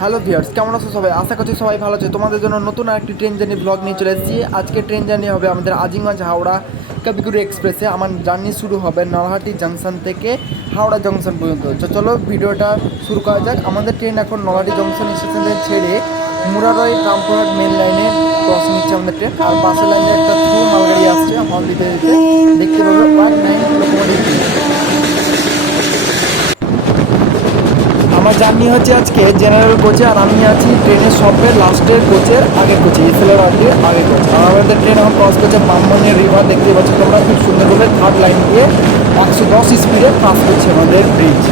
Hello viewers কেমন আছো সবাই? আশা করছি সবাই ভালো আছে। তোমাদের জন্য নতুন একটি ট্রেন জার্নি ব্লগ নিয়ে চলে এসেছি। আজকে ট্রেন জার্নি হবে আমাদের আজিমগঞ্জ হাওড়া কবিগুরু এক্সপ্রেসে। আমার জার্নি শুরু হবে নলহাটি জাংশন থেকে হাওড়া জংশন পর্যন্ত। তো চলো ভিডিওটা শুরু করা যাক। আমাদের ট্রেন এখন নলহাটি জংশন স্টেশনে ছেড়ে Murarai Rampurhat main line cross নিচ্ছে আমাদের ট্রেন। আর বাসের লাইনে একটা থ্রু মালগাড়ি আসছে হল দিতে দেখতে পাবো ওয়ান নাইন আমার জার্নি হচ্ছে আজকে জেনারেল কোচে আর আমি আছি ট্রেনের সবের লাস্টের কোচের আগের কোচে এসএলআর আগে আগের কোচ আর আমাদের ট্রেন এখন ক্রস করছে বামবনের রিভার দেখতে পাচ্ছি তোমরা, খুব সুন্দরভাবে থার্ড লাইন দিয়ে একশো দশ স্পিডে পাস করছে আমাদের ব্রিজ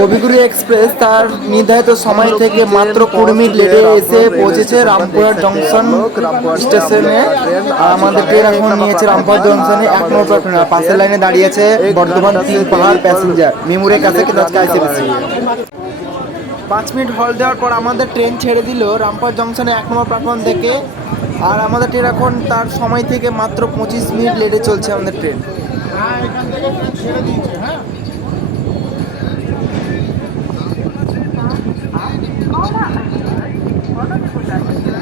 কবিগুরু এক্সপ্রেস তার নির্ধারিত সময় থেকে মাত্র কুড়ি মিনিট লেটে এসে পৌঁছেছে রামপুরহাট জংশন স্টেশনে। আমাদের ট্রেন এখন নিয়েছে রামপুরহাট জংশনে এক নম্বর পাশের লাইনে দাঁড়িয়েছে বর্ধমান তিন পাহাড় প্যাসেঞ্জার। মেমুরের কাছে পাঁচ মিনিট হল দেওয়ার পর আমাদের ট্রেন ছেড়ে দিল রামপুরহাট জংশনে এক নম্বর প্ল্যাটফর্ম থেকে। আর আমাদের ট্রেন এখন তার সময় থেকে মাত্র পঁচিশ মিনিট লেটে চলছে আমাদের ট্রেন। আমাদের ট্রেন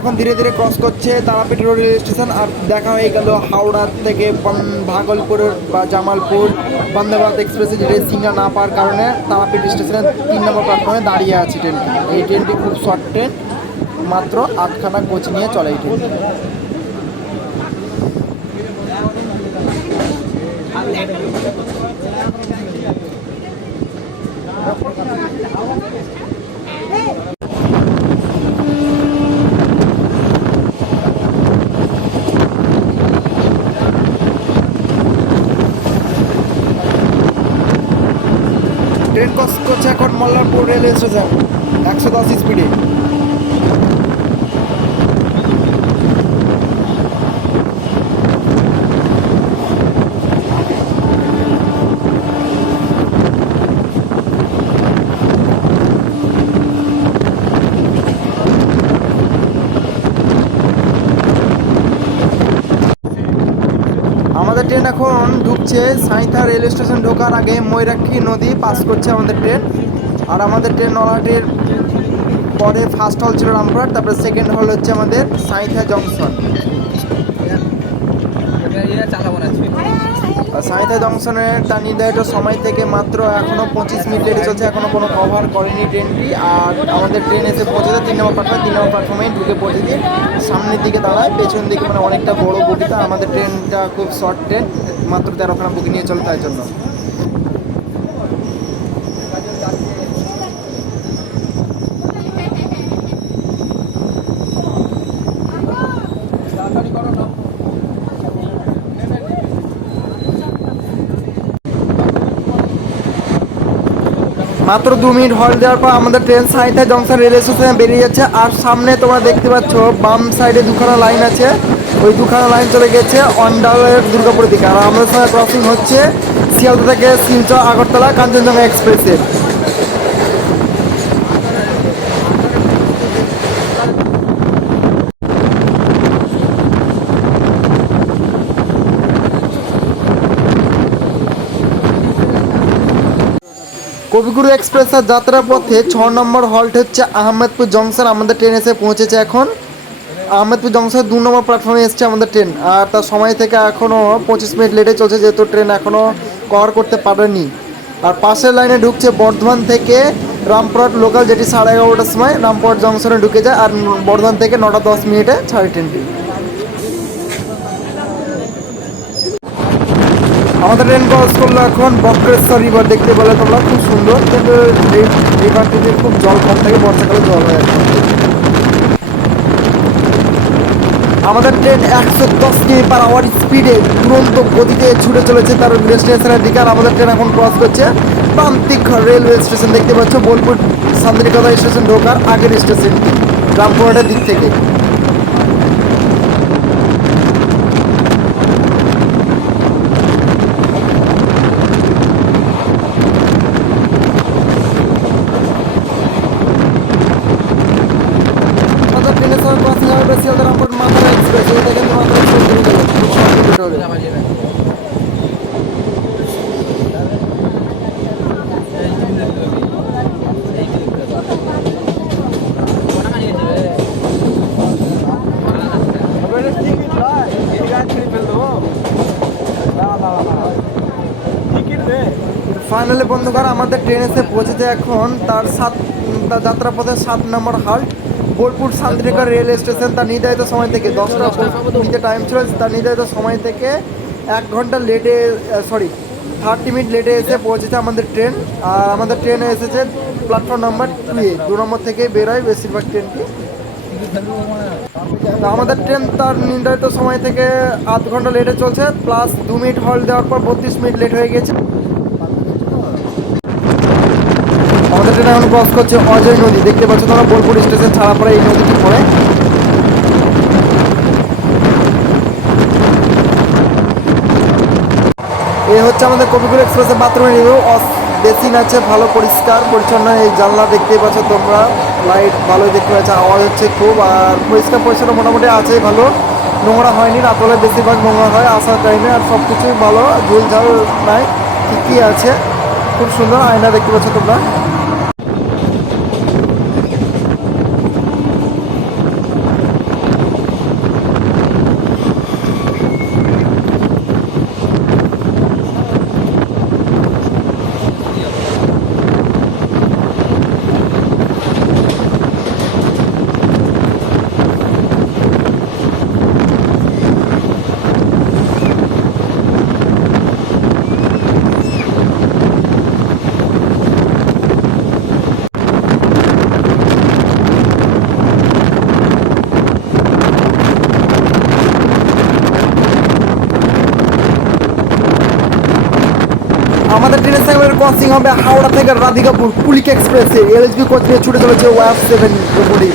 এখন ধীরে ধীরে ক্রস করছে তারাপীঠ রোড রেল স্টেশন আর দেখা হয়ে গেল হাওড়া থেকে ভাগলপুর বা জামালপুর বন্দে ভারত এক্সপ্রেসে যে সিঙ্গা না পাওয়ার কারণে তারাপীঠ স্টেশনে তিন নম্বর প্ল্যাটফর্মে দাঁড়িয়ে আছে ট্রেনটি এই ট্রেনটি খুব শর্ট ট্রেন মাত্র আটখানা কোচ নিয়ে চলে এই ট্রেনটি ট্রেন ক্রস করছে স্টেশন একশো দশ স্পিডে আমাদের ট্রেন এখন ঢুকছে, সাঁইথা রেল স্টেশন ঢোকার আগে ময়ূরাক্ষী নদী পাস করছে আমাদের ট্রেন। আর আমাদের ট্রেন নলাহাটির পরে ফার্স্ট হল ছিল রামপুরহাট, তারপরে সেকেন্ড হল হচ্ছে আমাদের সাঁইথা জংশন। সাঁইথা জংশনের তার নির্ধারিত সময় থেকে মাত্র এখনও পঁচিশ মিনিট লেটে চলছে এখনও কোনো কভার করেনি ট্রেনটি। আর আমাদের ট্রেন এসে পৌঁছেছে তিন নম্বর প্ল্যাটফর্মে তিন নম্বর প্ল্যাটফর্মে ঢুকে পৌঁছে দিয়ে সামনের দিকে দাঁড়ায়। পেছন দিকে মানে অনেকটা বড় বগিটা, আমাদের ট্রেনটা খুব শর্ট ট্রেন, মাত্র তেরোখানা বগি নিয়ে চলে তাই জন্য। মাত্র দু মিনিট হল দেওয়ার পর আমাদের ট্রেন সাইডে জংশন রেল স্টেশনে বেরিয়ে যাচ্ছে। আর সামনে তোমরা দেখতে পাচ্ছ, বাম সাইডে দুখানা লাইন আছে। ওই দুখানা লাইন চলে গেছে অন্ডালের দুর্গাপুর দিকে। আর আমাদের সঙ্গে ক্রসিং হচ্ছে, শিয়ালদা থেকে শিলচর আগরতলা কাঞ্চনজঙ্ঘা এক্সপ্রেসের কবিগুরু এক্সপ্রেসের যাত্রাপথে ছ নম্বর হল্ট হচ্ছে আহমেদপুর জংশন, আমাদের ট্রেন এসে পৌঁছেছে এখন। আহমেদপুর জংশন দু নম্বর প্ল্যাটফর্মে এসছে আমাদের ট্রেন আর তার সময় থেকে এখনও পঁচিশ মিনিট লেটে চলছে, যেহেতু ট্রেন এখনও কভার করতে পারেনি। আর পাশের লাইনে ঢুকছে বর্ধমান থেকে রামপুরহাট লোকাল যেটি সাড়ে এগারোটার সময় রামপুরহাট জংশনে ঢুকে যায়, আর বর্ধমান থেকে নটা দশ মিনিটে ছাড়ে ট্রেনটি আমাদের ট্রেন ক্রস করল এখন, বক্রেশ্বর রিভার দেখতে পেলে তোমরা, খুব সুন্দর। কিন্তু এই রিভারটিতে খুব জল কম থাকে, বর্ষাকালে জল হয় আমাদের ট্রেন একশো দশ কিমি পার আওয়ার স্পিডে দুরন্ত গতিতে ছুটে চলেছে তার স্টেশনের দিকে, আর আমাদের ট্রেন এখন ক্রস করছে প্রান্তিক রেলওয়ে স্টেশন দেখতে পাচ্ছ, বোলপুর শান্তিনিকেতন স্টেশন ঢোকার আগের স্টেশনটি রামপুরহাটের দিক থেকে আমাদের ট্রেনের সঙ্গে ক্রসিং হবে শিয়ালদা রামপুর মাথারা এক্সপ্রেস এই দেখেন মাথারা এক্সপ্রেস বেরিয়ে গেল খুব শর্ট হবে ফাইনালি বন্ধুগণ আমাদের ট্রেন এসে পৌঁছেছে এখন তার সাত, তার যাত্রাপথের সাত নম্বর halt, Bolpur Shantiniketan rail station. তার নির্ধারিত সময় থেকে দশটা যে টাইম ছিল, তার নির্ধারিত সময় থেকে এক ঘণ্টা লেটে সরি থার্টি মিনিট লেটে এসে পৌঁছেছে আমাদের ট্রেন আর আমাদের ট্রেনে এসেছে প্ল্যাটফর্ম নাম্বার টু এ দু নম্বর থেকে বেরোয় বেশিরভাগ ট্রেনটি আমাদের ট্রেন তার নির্ধারিত সময় থেকে আধ ঘণ্টা লেটে চলছে প্লাস দু মিনিট হল্ট দেওয়ার পর বত্রিশ মিনিট লেট হয়ে গেছে ট্রেন এখন ক্রস করছে অজয় নদী। দেখতে পাচ্ছ তোমরা বোলপুর স্টেশন ছাড়া পরে এই নদীটি পড়ে। এ হচ্ছে আমাদের কবিগুল এক্সপ্রেসের বাথরুমের রিভিউ বেসিন আছে ভালো, পরিষ্কার, পরিচ্ছন্ন। এই জানলা দেখতেই পাচ্ছ তোমরা। লাইট ভালো দেখতে পাচ্ছ। আওয়াজ হচ্ছে খুব, আর পরিষ্কার পরিচ্ছন্ন মোটামুটি আছে, ভালো। নোংরা হয়নি রাতবেলা বেশিরভাগ নোংরা হয় আসার টাইমে আর সব কিছুই ভালো ঝুল ঝাল নাই, ঠিকই আছে। খুব সুন্দর আয়না দেখতে পাচ্ছ তোমরা। আমাদের ট্রেনের সঙ্গে ক্রসিং হবে হাওড়া থেকে রাধিকাপুর, পুলিক এক্সপ্রেসে। এলএসবি কোচ নিয়ে ছুটে চলেছে ওয়াফ সেভেন রোবটি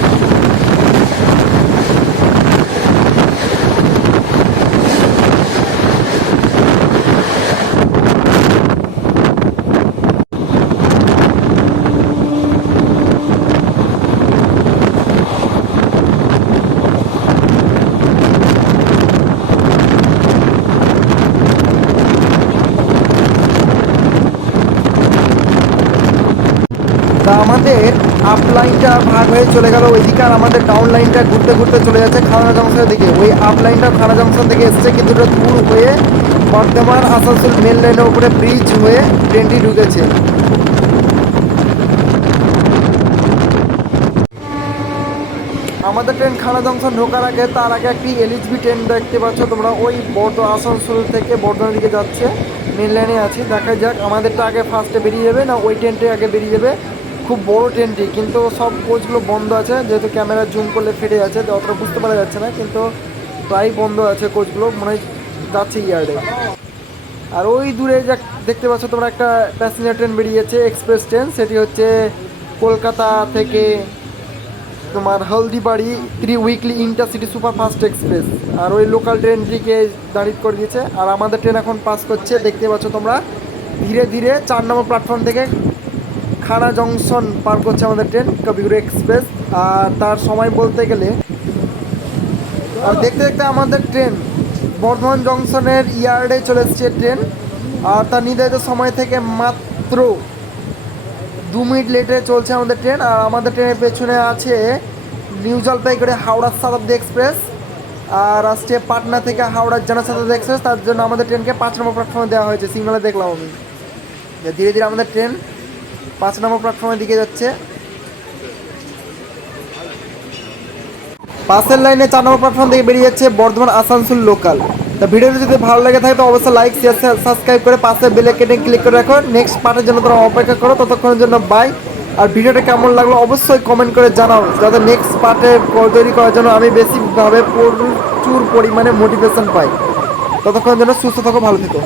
আমাদের আপ লাইনটা ভাগ হয়ে চলে গেল। ওইদিকে আর আমাদের ডাউন লাইনটা ঘুরতে ঘুরতে চলে যাচ্ছে খানা জংশনের দিকে। ওই আপ লাইনটা খানা জংশন থেকে এসছে কিন্তু এটা দূর হয়ে বর্ধমান, আসানসোল মেন লাইনের উপরে ব্রিজ হয়ে ট্রেনটি ঢুকেছে। আমাদের ট্রেন খানা জংশন ঢোকার আগে তার আগে একটি এলএইচবি ট্রেন দেখতে পাচ্ছ তোমরা। ওই বর্ধ, আসানসোল থেকে বর্ধমানের দিকে যাচ্ছে। মেন লাইনে আছে। দেখা যাক, আমাদেরটা আগে ফার্স্টে বেরিয়ে যাবে না ওই ট্রেনটা আগে বেরিয়ে যাবে? খুব বড় ট্রেনটি, কিন্তু সব কোচগুলো বন্ধ আছে, যেহেতু ক্যামেরা জুম করলে ফেটে যাচ্ছে অতটা বুঝতে পারা যাচ্ছে না, কিন্তু প্রায় বন্ধ আছে কোচগুলো, মনে হয় যাচ্ছে ইয়ার্ডে। আর ওই দূরে যা দেখতে পাচ্ছ তোমরা, একটা প্যাসেঞ্জার ট্রেন বেরিয়েছে এক্সপ্রেস ট্রেন সেটি হচ্ছে কলকাতা থেকে তোমার Haldibari three weekly intercity super fast express আর ওই লোকাল ট্রেনটিকে দাঁড়িয়ে করে দিয়েছে, আর আমাদের ট্রেন এখন পাস করছে, দেখতে পাচ্ছ তোমরা, ধীরে ধীরে চার নম্বর প্ল্যাটফর্ম থেকে খানা জংশন পার করছে আমাদের ট্রেন কবিগুরু এক্সপ্রেস। আর তার সময় বলতে গেলে, আর দেখতে দেখতে আমাদের ট্রেন বর্ধমান জংশনের ইয়ার্ডে চলে এসছে ট্রেন। আর তার নির্ধারিত সময় থেকে মাত্র দু মিনিট লেটে চলছে আমাদের ট্রেন। আর আমাদের ট্রেনের পেছনে আছে নিউ জলপাইগুড়ি হাওড়া শতাব্দী এক্সপ্রেস। আর আসছে পাটনা থেকে হাওড়ার জনশতাব্দী এক্সপ্রেস। তার জন্য আমাদের ট্রেনকে পাঁচ নম্বর প্ল্যাটফর্মে দেওয়া হয়েছে। সিগনালে দেখলাম আমি। ধীরে ধীরে আমাদের ট্রেন পাঁচ নম্বর প্ল্যাটফর্মের দিকে যাচ্ছে। পাশের লাইনে চার নম্বর প্ল্যাটফর্ম থেকে বেরিয়ে যাচ্ছে বর্ধমান আসানসোল লোকাল তা ভিডিওটি যদি ভালো লাগে থাকে, তো অবশ্যই লাইক শেয়ার সাবস্ক্রাইব করে পাশে বেল আইকনে ক্লিক করে রাখো। নেক্সট পার্টের জন্য তোমরা অপেক্ষা করো। ততক্ষণের জন্য বাই আর ভিডিওটা কেমন লাগল অবশ্যই কমেন্ট করে জানাও। যাতে নেক্সট পার্টে তৈরি করার জন্য আমি বেশিভাবে প্রচুর পরিমাণে মোটিভেশন পাই। ততক্ষণের জন্য সুস্থ থাকো, ভালো থেকো।